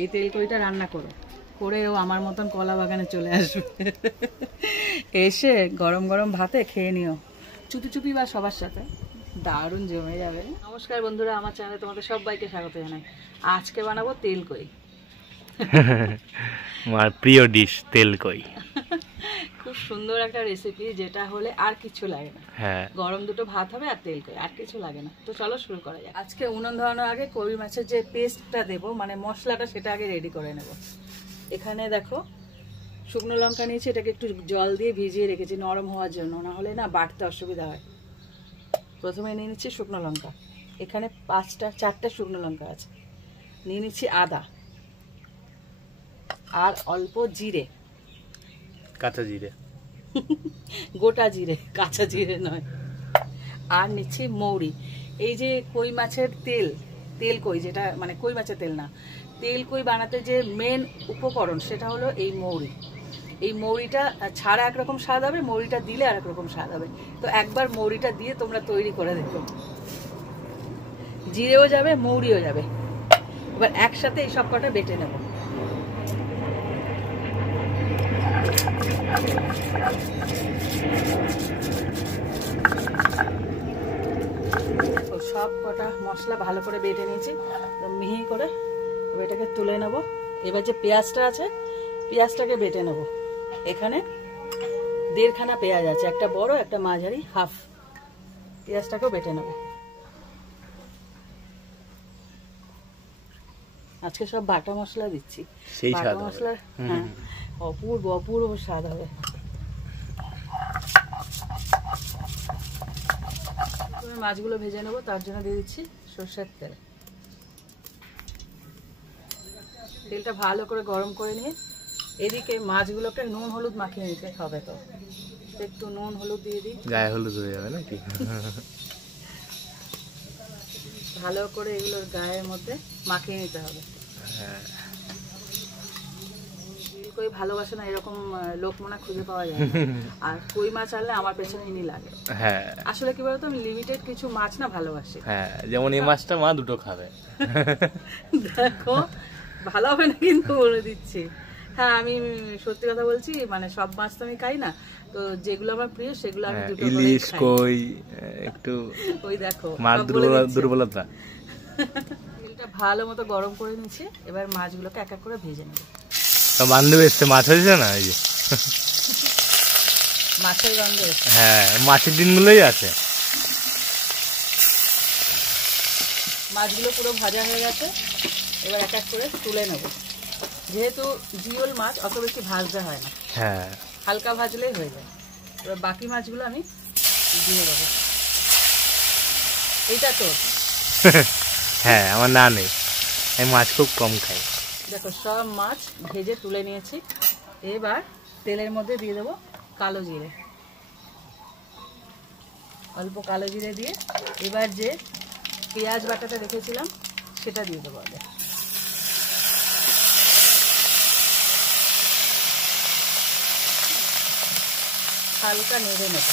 এই তেলকইটা রান্না করো, করে ও আমার মতন কলা বাগানে চলে আসবে, এসে গরম গরম ভাতে খেয়ে নিও চুপি চুপি বা সবার সাথে, দারুণ জমে যাবে। নমস্কার বন্ধুরা, আমার চ্যানেলে তোমাদের সবাইকে স্বাগত জানাই। আজকে বানাবো তেলকই, আমার প্রিয় ডিশ তেলকই। খুব সুন্দর একটা রেসিপি, যেটা হলে আর কিছু লাগে না। হ্যাঁ, গরম দুটো ভাত হবে আর তেলকই, আর কিছু লাগে না। তো চলো শুরু করা যাক। আজকে উনুন ধরানোর আগে কই মাছের যে পেস্টটা দেবো, মানে মশলাটা, সেটা আগে রেডি করে নেব। এখানে দেখো শুকনো লঙ্কা নিয়েছি, এটাকে একটু জল দিয়ে ভিজিয়ে রেখেছি নরম হওয়ার জন্য, না হলে না বাটতে অসুবিধা হয়। প্রথমে নিয়ে নিচ্ছি শুকনো লঙ্কা, এখানে 4টা শুকনো লঙ্কা আছে। নিয়ে নিচ্ছি আদা আর অল্প জিরে, কাঁচা জিরে, গোটা জিরে, কাঁচা জিরে নয়। আর নিচ্ছি মৌরি। এই যে কই মাছের তেল কই, যেটা মানে কই মাছের তেল না, তেল কই বানাতে যে মেন উপকরণ সেটা হলো এই মৌরি। এই মৌরিটা ছাড়া একরকম স্বাদ হবে, মৌরিটা দিলে আর একরকম স্বাদ হবে। তো একবার মৌরিটা দিয়ে তোমরা তৈরি করে দেখো, জিরেও যাবে মৌরিও যাবে। এবার একসাথে এই সব কটা বেটে নেব। সব কটা মশলা ভালো করে বেটে নিয়েছি মিহি করে, এটাকে তুলে নেব। এবার যে পেঁয়াজটা আছে, পেঁয়াজটাকে বেটে নেব। এখানে 1.5 খানা পেঁয়াজ আছে, একটা বড় একটা মাঝারি, হাফ। পেঁয়াজটাকেও বেটে নেব। আজকে সব বাটা মশলা দিচ্ছি, বাটা মশলা। হ্যাঁ, অপূর্ব অপূর্ব স্বাদ হবে। মাছগুলো ভেজে নেবো, তার জন্য দিয়ে দিচ্ছি সরষের তেল। তেলটা ভালো করে গরম করে নিয়ে এদিকে মাছগুলোকে নুন হলুদ মাখিয়ে নিতে হবে। তো একটু নুন হলুদ দিয়ে দিই, গায়ে হলুদ হয়ে যাবে নাকি। ভালো করে এগুলোর গায়ের মধ্যে মাখিয়ে নিতে হবে। কই ভালোবাসে না এরকম লোক মনে খুঁজে পাওয়া যায় না। আর কই মাছ আনলে আমার পেছনে ইনি লাগে। হ্যাঁ, আসলে কি বলতো, আমি লিমিটেড কিছু মাছ না ভালোবাসি। হ্যাঁ, যেমন এই মাছটা মা দুটো খাবে। দেখো ভালো হবে না কিন্তু বলে দিচ্ছি। হ্যাঁ, আমি সত্যি কথা বলছি, মানে সব মাছ তো আমি খাই না, তো যেগুলো আমার প্রিয় সেগুলো আমি দুটো করে খাই। ইলিশ, কই, একটু ওই দেখো মাছ দুর্বলতা। তেলটা ভালো মতো গরম করে নিয়েছি, এবার মাছগুলোকে এক এক করে ভেজে নেব। বান্ধব এসছে, মাছ হয়েছে না, এই যে মাছের গন্ধ। হ্যাঁ, মাছের দিনগুলোই আছে। মাছগুলো পুরো ভাজা হয়ে গেছে, এবার এক এক করে তুলে নেব। যেহেতু জিওল মাছ অত বেশি ভাজতে হয় না, হ্যাঁ, হালকা ভাজলেই হয়ে যায়। এবার বাকি মাছগুলো আমি দিয়ে দেবো। এইটা তো হ্যাঁ, আমার না নেই, আমি মাছ খুব কম খাই। দেখো সব মাছ ভেজে তুলে নিয়েছি। এবার তেলের মধ্যে দিয়ে দেবো কালো জিরে, অল্প কালো জিরে দিয়ে এবার যে পেঁয়াজ বাটাটা রেখেছিলাম সেটা দিয়ে দেবো আগে। হালকা নেড়ে নেব,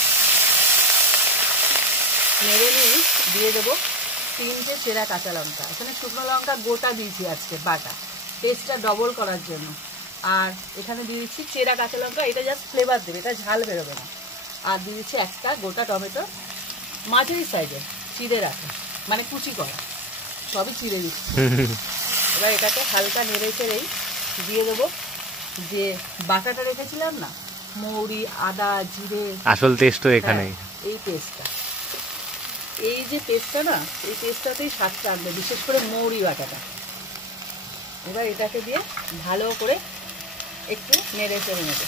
নেড়ে নিয়ে দিয়ে দেবো 3টে চেরা কাঁচা লঙ্কা। এখানে শুকনো লঙ্কা গোটা দিয়েছি আজকে, বাটা, টেস্টটা ডবল করার জন্য। আর এখানে দিয়ে দিচ্ছি চেরা কাঁচা লঙ্কা, এটা জাস্ট ফ্লেভার দেবে, এটা ঝাল বেরোবে না। আর দিয়ে দিচ্ছি একটা গোটা টমেটো, মাঝারি সাইজের, চিড়ে রাখা, মানে কুচি করা, সবই চিড়ে দিচ্ছি। এবার এটাকে হালকা নেড়ে চেড়েই দিয়ে দেবো যে বাটাটা রেখেছিলাম না, মৌরি, আদা, জিরে, আসল টেস্ট তো এখানেই। এই পেস্টটা, এই যে পেস্টটা না, এই পেস্টটাতেই স্বাদটা আনবে, বিশেষ করে মৌরি বাটাটা। এবার এটাকে দিয়ে ভালো করে একটু নেড়ে চেড়ে নেবে।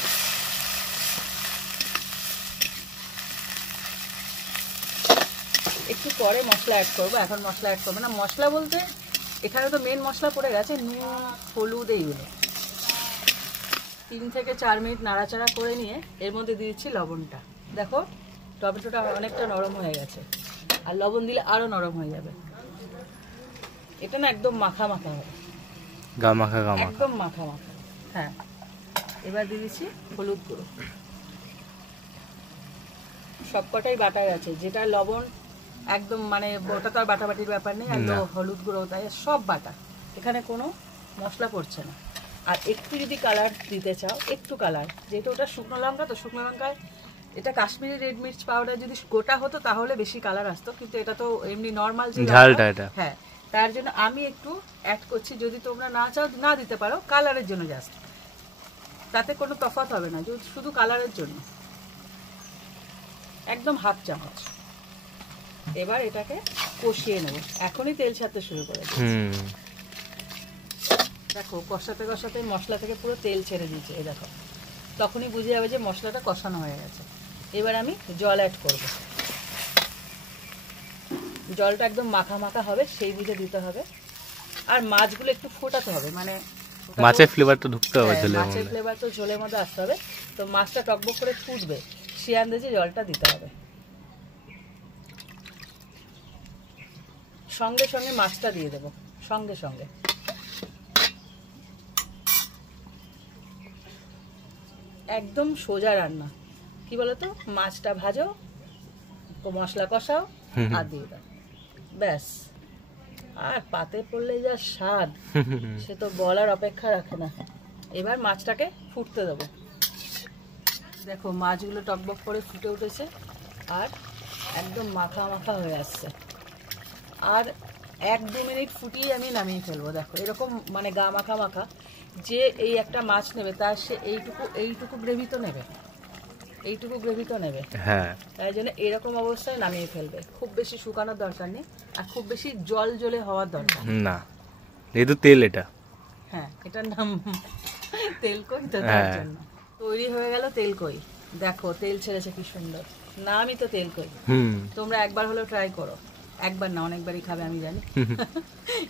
একটু পরে মশলা অ্যাড করবো, এখন মশলা অ্যাড করবো না। মশলা বলতে এখানে তো মেন মশলা পড়ে গেছে, নুন হলুদ এইগুলো। 3 থেকে 4 মিনিট নাড়াচাড়া করে নিয়ে এর মধ্যে দিয়ে দিচ্ছি লবণটা। দেখো টমেটোটা অনেকটা নরম হয়ে গেছে, আর লবণ দিলে আরো নরম হয়ে যাবে। এটা না একদম মাখা মাখা হবে, গা মাখা, একদম মাখা মাখা। হ্যাঁ, এবার দিয়ে দিচ্ছি হলুদ গুঁড়ো। সবকটাই বাটা আছে, যেটা লবণ একদম মানে ওটা তো আর বাটাবাটির ব্যাপার নেই, একদম হলুদ গুঁড়ো তাই সব বাটা, এখানে কোনো মশলা পড়ছে না। আর একটু যদি কালার দিতে চাও, একটু কালার, যেহেতু ওটা শুকনো লঙ্কা, তো শুকনো লঙ্কায় এটা কাশ্মীরি রেড মির্চ পাউডার যদি গোটা হতো তাহলে বেশি কালার আসতো, কিন্তু এটা তো এমনি নর্মাল ঝালটা এটা। হ্যাঁ, তার জন্য আমি একটু অ্যাড করছি। যদি তোমরা না চাও না দিতে পারো, কালারের জন্য জাস্ট, তাতে কোনো তফাৎ হবে না, শুধু কালারের জন্য। একদম হাফ চামচ। এবার এটাকে কষিয়ে নেব। এখনই তেল ছাড়তে শুরু করে দিয়েছি। দেখো কষাতে কষাতে মশলা থেকে পুরো তেল ছেড়ে দিয়েছে, এই দেখো, তখনই বুঝে যাবে যে মশলাটা কষানো হয়ে গেছে। এবার আমি জল অ্যাড করব। জলটা একদম মাখা মাখা হবে, সেই বুঝে দিতে হবে। আর মাছগুলো একটু ফোটাতে হবে, মানে মাছের ফ্লেভারটা ঢুকতে হবে ঝোলের মধ্যে। মাছের ফ্লেভার তো ঝোলের মধ্যে আসতে হবে। তো মাছটা টকবক করে ফুটবে, সে আন্দাজে জলটা দিতে হবে। সঙ্গে সঙ্গে মাছটা দিয়ে দেবো, সঙ্গে সঙ্গে। একদম সোজা রান্না, কি বলতো, মাছটা ভাজো, মশলা কষাও, আর দিয়ে দাও, ব্যাস। আর পাতে পড়লে যা স্বাদ, সে তো বলার অপেক্ষা রাখে না। এবার মাছটাকে ফুটতে দেবো। দেখো মাছগুলো টকবক করে ফুটে উঠেছে, আর একদম মাখা মাখা হয়ে আসছে। আর 1-2 মিনিট ফুটিয়ে আমি নামিয়ে ফেলবো। দেখো এরকম, মানে গা মাখা মাখা। যে এই একটা মাছ নেবে তার সে এইটুকু গ্রেভি তো নেবে, এইটুকু গ্রেভি তো নেবে। হ্যাঁ, তাই জন্য এরকম অবস্থায় নামিয়ে ফেলবে। খুব বেশি শুকানোর দরকার নেই, আর খুব বেশি জল জলে হওয়ার দরকার না, যেহেতু তেল এটা। হ্যাঁ, এটার নাম তেলকই, তো তার জন্য। তৈরি হয়ে গেল তেলকই। দেখো তেল ছেড়েছে কি সুন্দর, নামই তো তেলকই। তোমরা একবার হলেও ট্রাই করো, একবার না অনেকবারই খাবে আমি জানি।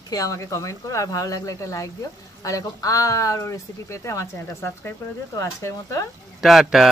খেয়ে আমাকে কমেন্ট করো, আর ভালো লাগলে একটা লাইক দিও, আর এরকম আরও রেসিপি পেতে আমার চ্যানেলটা সাবস্ক্রাইব করে দিও। তো আজকের মতো টাটা।